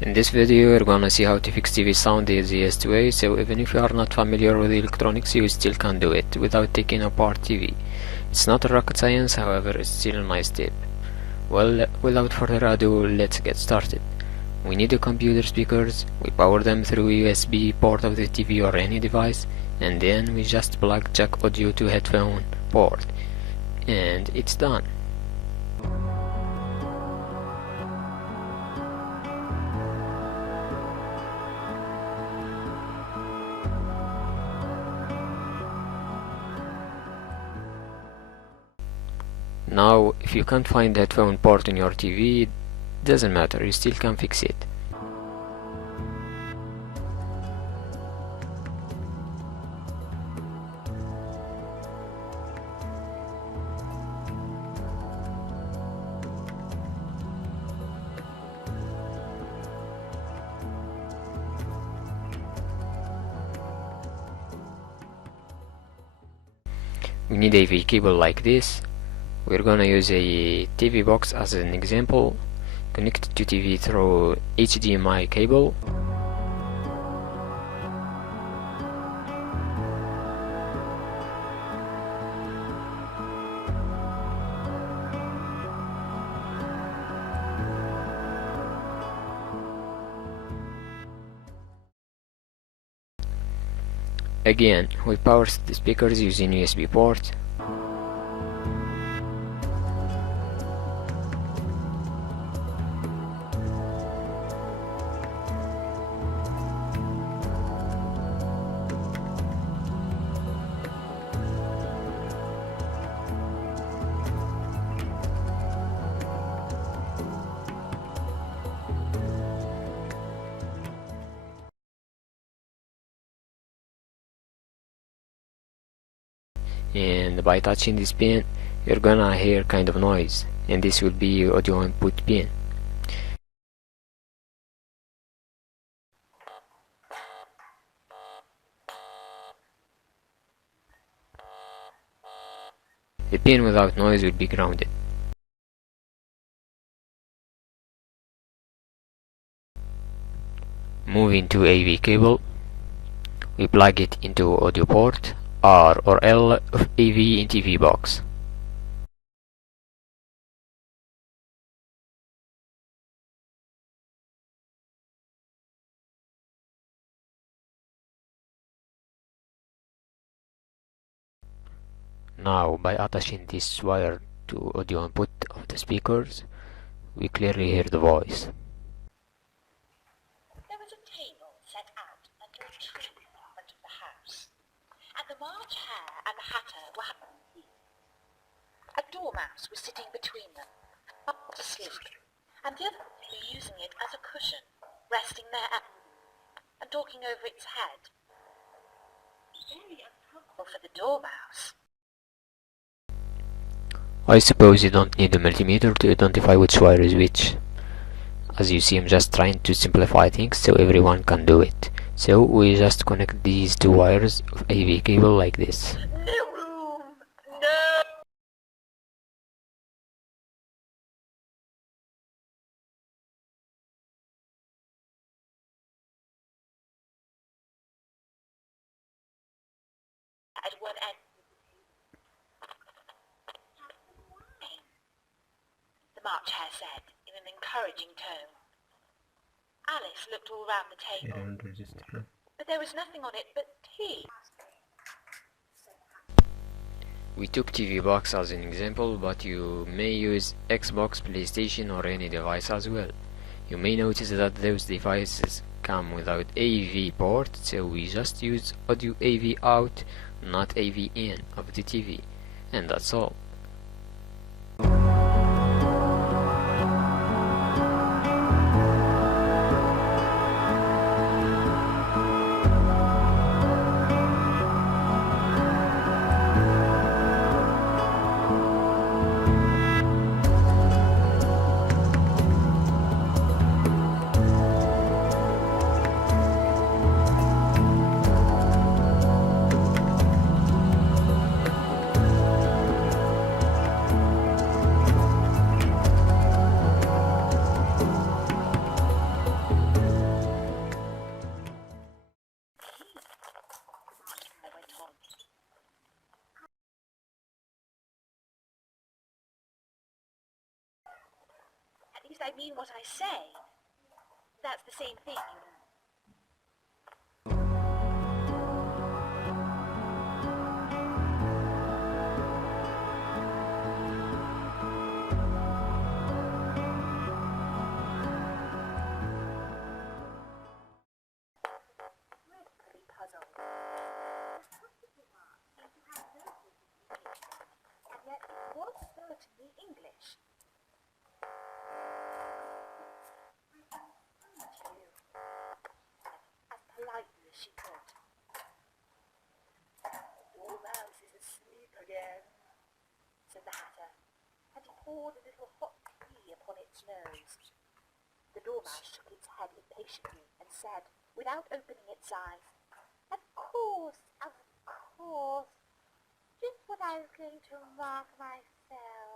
In this video we're gonna see how to fix TV sound the easiest way, so even if you are not familiar with electronics you still can do it without taking apart TV. It's not a rocket science, however it's still a nice tip. Well, without further ado, let's get started. We need the computer speakers, we power them through USB port of the TV or any device, and then we just plug jack audio to headphone port, and it's done. Now, if you can't find the headphone port in your TV, it doesn't matter, you still can fix it. We need a AV cable like this. We're gonna use a TV box as an example, connected to TV through HDMI cable. Again, we power the speakers using USB port. And by touching this pin you're gonna hear kind of noise, and this will be audio input pin. The pin without noise will be grounded. Moving to AV cable, we plug it into audio port R or L of AV in TV box. Now, by attaching this wire to audio input of the speakers, we clearly hear the voice. There was a table set out under a tree in front of the house, and the March Hare and the Hatter were having tea. A dormouse was sitting between them, fast asleep, and the other were using it as a cushion, resting their elbows and talking over its head. Very uncomfortable for the dormouse. I suppose you don't need a multimeter to identify which wire is which. As you see, I'm just trying to simplify things so everyone can do it. So we just connect these two wires of AV cable like this. No room! No! At one end. The March Hare said in an encouraging tone. Alice looked all round the table, but there was nothing on it but tea. We took TV box as an example, but you may use Xbox, PlayStation or any device as well. You may notice that those devices come without AV port, so we just use audio AV out, not AV in of the TV, and that's all. I mean what I say. That's the same thing, you know. Dreadfully puzzled. And yet it was certainly English. Too, as politely as she could. Dormouse is asleep again, said the Hatter, and he poured a little hot tea upon its nose. The Dormouse shook its head impatiently and said, without opening its eyes, of course, just what I was going to remark myself.